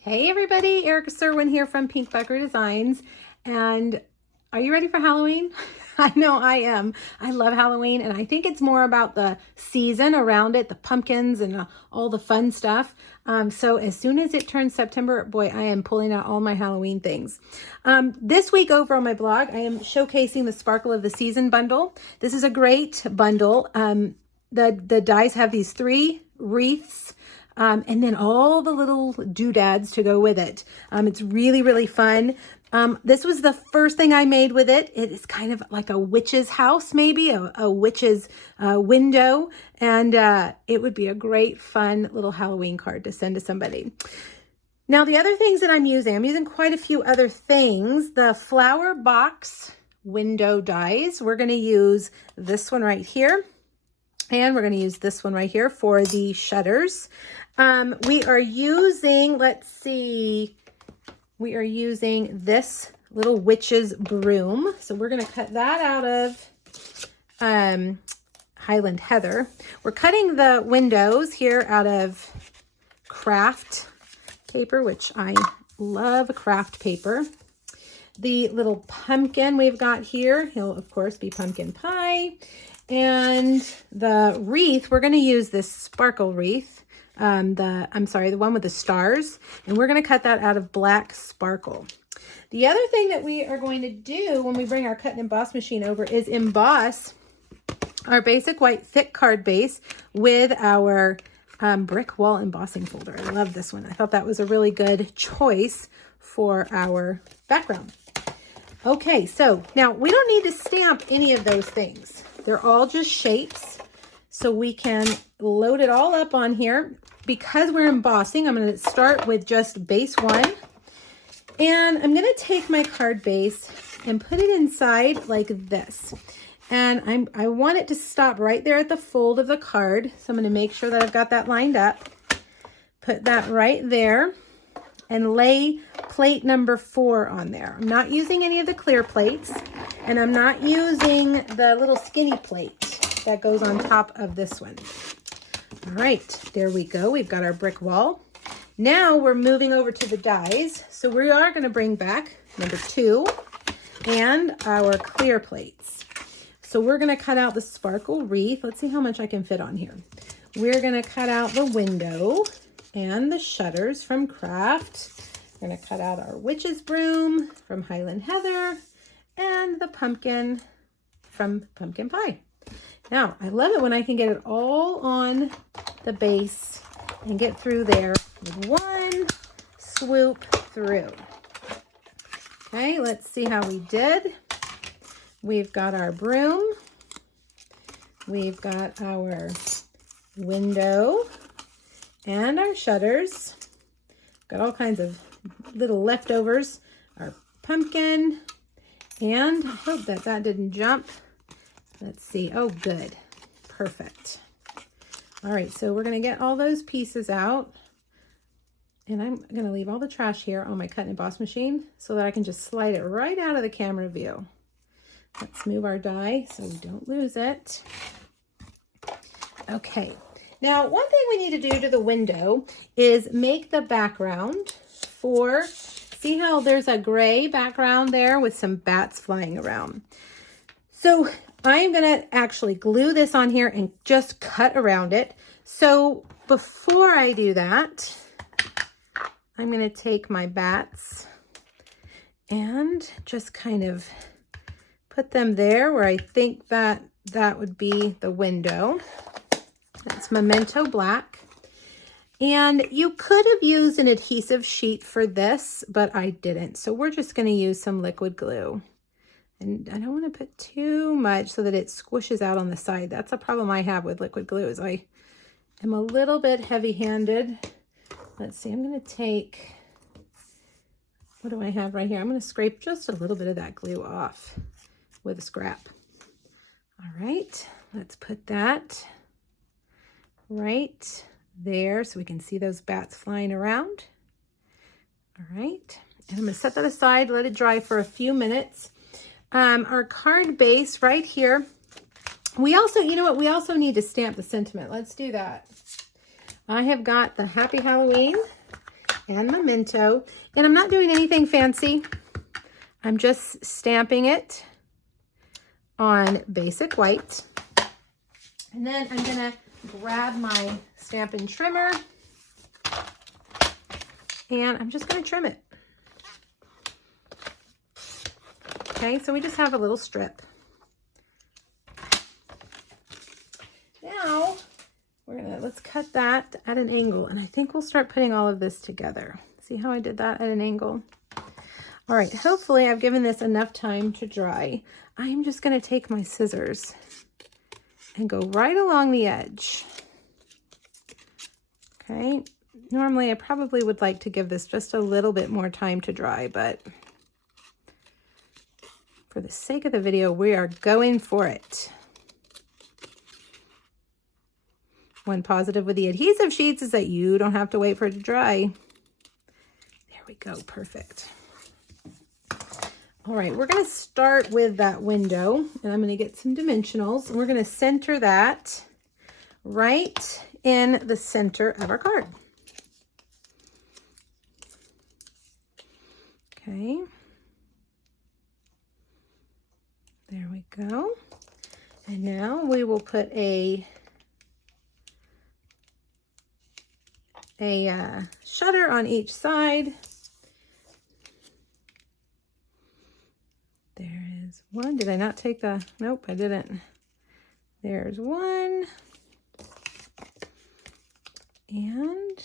Hey everybody, Erica Serwin here from Pink Buckaroo Designs. And are you ready for Halloween? I know I am. I love Halloween, and I think it's more about the season around it, the pumpkins and all the fun stuff. So as soon as it turns September, boy, I am pulling out all my Halloween things. This week over on my blog, I am showcasing the Sparkle of the Season bundle. This is a great bundle. The dies have these 3 wreaths, and then all the little doodads to go with it. It's really, really fun. This was the first thing I made with it. It is kind of like a witch's house, maybe a witch's window. And it would be a great, fun little Halloween card to send to somebody. Now, the other things that I'm using quite a few other things. The flower box window dies. We're going to use this one right here. And we're going to use this one right here for the shutters. We are using, we are using this little witch's broom. So we're going to cut that out of Highland Heather. We're cutting the windows here out of craft paper, which I love craft paper. The little pumpkin we've got here, he'll of course be pumpkin pie. And the wreath, we're going to use this sparkle wreath, the one with the stars, and we're going to cut that out of black sparkle. The other thing that we are going to do when we bring our cut and emboss machine over is emboss our basic white thick card base with our brick wall embossing folder. I love this one. I thought that was a really good choice for our background. Okay, so now we don't need to stamp any of those things. They're all just shapes, so we can load it all up on here. Because we're embossing, I'm going to start with just base 1. And I'm going to take my card base and put it inside like this. And I want it to stop right there at the fold of the card. So I'm going to make sure that I've got that lined up. Put that right there. And lay plate number 4 on there. I'm not using any of the clear plates, and I'm not using the little skinny plate that goes on top of this one. All right, there we go. We've got our brick wall. Now we're moving over to the dies. So we are going to bring back number 2 and our clear plates. So we're going to cut out the sparkle wreath. Let's see how much I can fit on here. We're going to cut out the window and the shutters from craft. We're going to cut out our witch's broom from Highland Heather and the pumpkin from pumpkin pie. Now, I love it when I can get it all on the base and get through there with one swoop through. Okay, let's see how we did. We've got our broom. We've got our window and our shutters. Got all kinds of little leftovers. Our pumpkin. And I hope that that didn't jump. Let's see. Oh, good. Perfect. All right, so we're going to get all those pieces out. And I'm going to leave all the trash here on my cut and emboss machine so that I can just slide it right out of the camera view. Let's move our die so we don't lose it. Okay. Now, one thing we need to do to the window is make the background for, see how there's a gray background there with some bats flying around. So I'm going to actually glue this on here and just cut around it. So before I do that, I'm going to take my bats and just kind of put them there where I think that that would be the window. That's Memento Black. And you could have used an adhesive sheet for this, but I didn't. So we're just going to use some liquid glue. And I don't want to put too much so that it squishes out on the side. That's a problem I have with liquid glue, is I am a little bit heavy-handed. Let's see, I'm going to take, what do I have right here? I'm going to scrape just a little bit of that glue off with a scrap. All right, let's put that right there so we can see those bats flying around. All right, and I'm going to set that aside, let it dry for a few minutes. Our card base right here. We also, you know what, we also need to stamp the sentiment. Let's do that. I have got the Happy Halloween and Memento. And I'm not doing anything fancy. I'm just stamping it on basic white. And then I'm gonna grab my Stampin' Trimmer and I'm just gonna trim it. Okay, so we just have a little strip. Now, let's cut that at an angle, and I think we'll start putting all of this together. See how I did that at an angle? All right, hopefully I've given this enough time to dry. I am just gonna take my scissors and go right along the edge. Okay, normally I probably would like to give this just a little bit more time to dry, but for the sake of the video, we are going for it. One positive with the adhesive sheets is that you don't have to wait for it to dry. There we go, perfect. All right, we're gonna start with that window, and I'm gonna get some dimensionals, and we're gonna center that right in the center of our card. Okay. There we go. And now we will put a shutter on each side. There is one. Did I not take the, nope, I didn't. There's one. And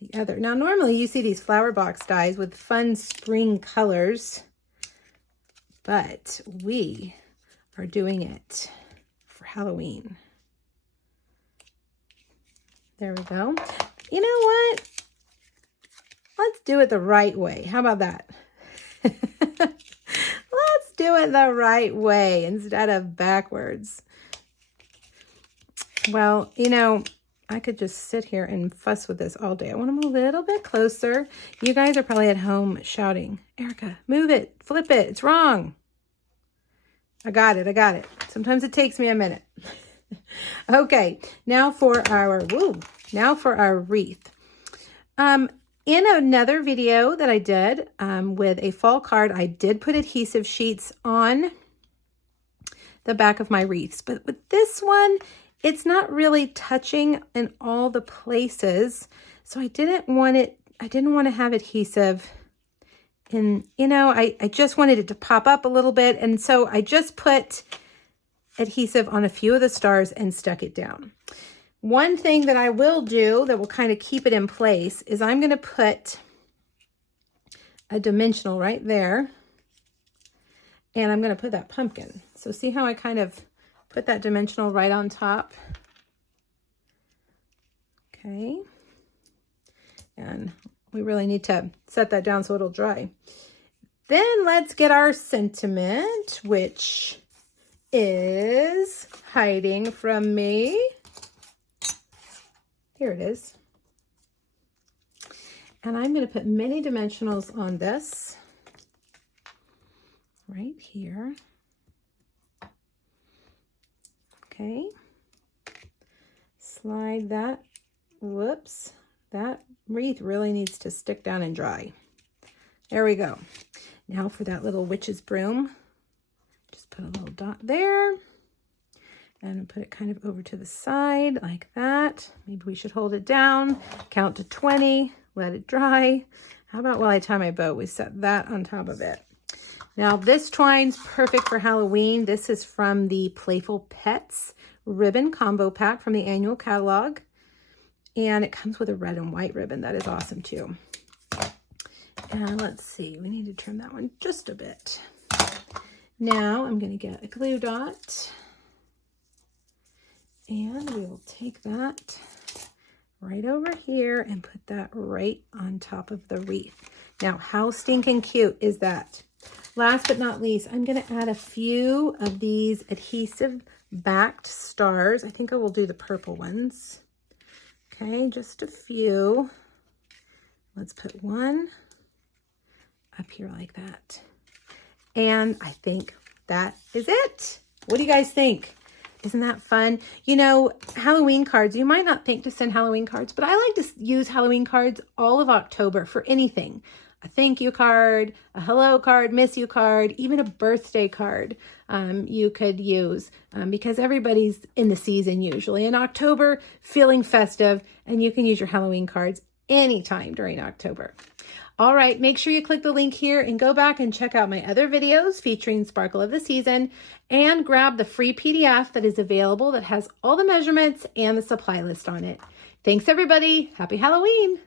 the other. Now, normally you see these flower box dies with fun spring colors, but we are doing it for Halloween. There we go. You know what? Let's do it the right way. How about that? Let's do it the right way instead of backwards. Well, you know, I could just sit here and fuss with this all day. I want them a little bit closer. You guys are probably at home shouting, Erica, move it, flip it, it's wrong. I got it, I got it. Sometimes it takes me a minute. Okay, now for our wreath. In another video that I did with a fall card, I did put adhesive sheets on the back of my wreaths. But with this one, it's not really touching in all the places. So I didn't want to have adhesive. And, you know, I just wanted it to pop up a little bit. And so I just put adhesive on a few of the stars and stuck it down. One thing that I will do that will kind of keep it in place is I'm going to put a dimensional right there. And I'm going to put that pumpkin. So see how I kind of put that dimensional right on top? Okay. And we really need to set that down so it'll dry. Then let's get our sentiment, which is hiding from me. Here it is. And I'm going to put mini dimensionals on this right here. Okay. Slide that. Whoops. That wreath really needs to stick down and dry. There we go. Now for that little witch's broom, just put a little dot there and put it kind of over to the side like that. Maybe we should hold it down, count to 20, let it dry. How about while I tie my bow, we set that on top of it. Now this twine's perfect for Halloween. This is from the Playful Pets ribbon combo pack from the annual catalog. And it comes with a red and white ribbon. That is awesome too. And let's see, we need to trim that one just a bit. Now I'm going to get a glue dot. And we will take that right over here and put that right on top of the wreath. Now, how stinking cute is that? Last but not least, I'm going to add a few of these adhesive backed stars. I think I will do the purple ones. Okay, just a few. Let's put one up here like that. And I think that is it. What do you guys think? Isn't that fun? You know, Halloween cards, you might not think to send Halloween cards, but I like to use Halloween cards all of October for anything. A thank you card, a hello card, miss you card, even a birthday card you could use because everybody's in the season usually. In October, feeling festive, and you can use your Halloween cards anytime during October. All right, make sure you click the link here and go back and check out my other videos featuring Sparkle of the Season and grab the free PDF that is available that has all the measurements and the supply list on it. Thanks, everybody. Happy Halloween.